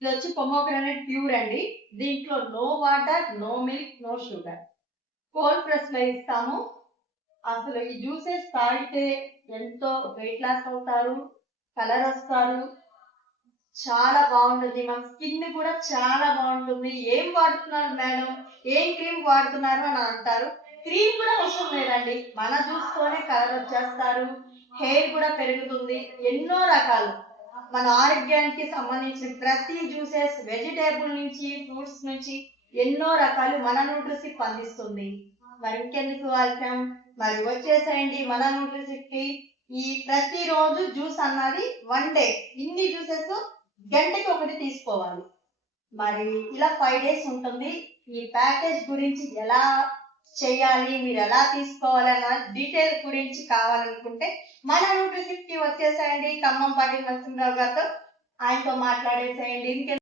ఇది వచ్చి pomegranate pure అండి. దీంట్లో no water, no milk, no sugar. Cold press లో ఇస్తాము. అసలు ఈ జ్యూసెస్ తాగితే ఎంతో వెయిట్ లాస్ అవుతారు, కలర్ వస్తారు, చాలా బాగుంటుంది. మన స్కిన్ కూడా చాలా బాగుంటుంది. ఏం వాడుతున్నారు మేడం, ఏం క్రీమ్ వాడుతున్నారు అని అంటారు. క్రీమ్ కూడా అవసరం లేదండి, మన జ్యూస్ తోనే కలర్ వచ్చేస్తారు, హెయిర్ కూడా పెరుగుతుంది. ఎన్నో రకాలు మన ఆరోగ్యానికి సంబంధించిన ప్రతి జ్యూసెస్, వెజిటేబుల్ నుంచి ఫ్రూట్స్ నుంచి ఎన్నో రకాలు మన న్యూట్రిసిక్ అందిస్తుంది. మరి ఇంకెందుకు ఆలస్యం, మరి వచ్చేసేయండి మన న్యూట్రిసిక్ కి. ఈ ప్రతిరోజు జ్యూస్ అన్నది 1 డే, ఇన్ని జ్యూసెస్ గంటకి ఒకటి తీసుకోవాలి. మరి ఇలా 5 డేస్ ఉంటుంది. ఈ ప్యాకేజ్ గురించి ఎలా చేయాలి, మీరు ఎలా తీసుకోవాలి అన్న డీటెయిల్ గురించి కావాలనుకుంటే మన న్యూట్రిసిక్ కి వచ్చేసేయండి, ఖమ్మం పాటి నరసింహరావు గారితో, ఆయనతో మాట్లాడేసేయండి.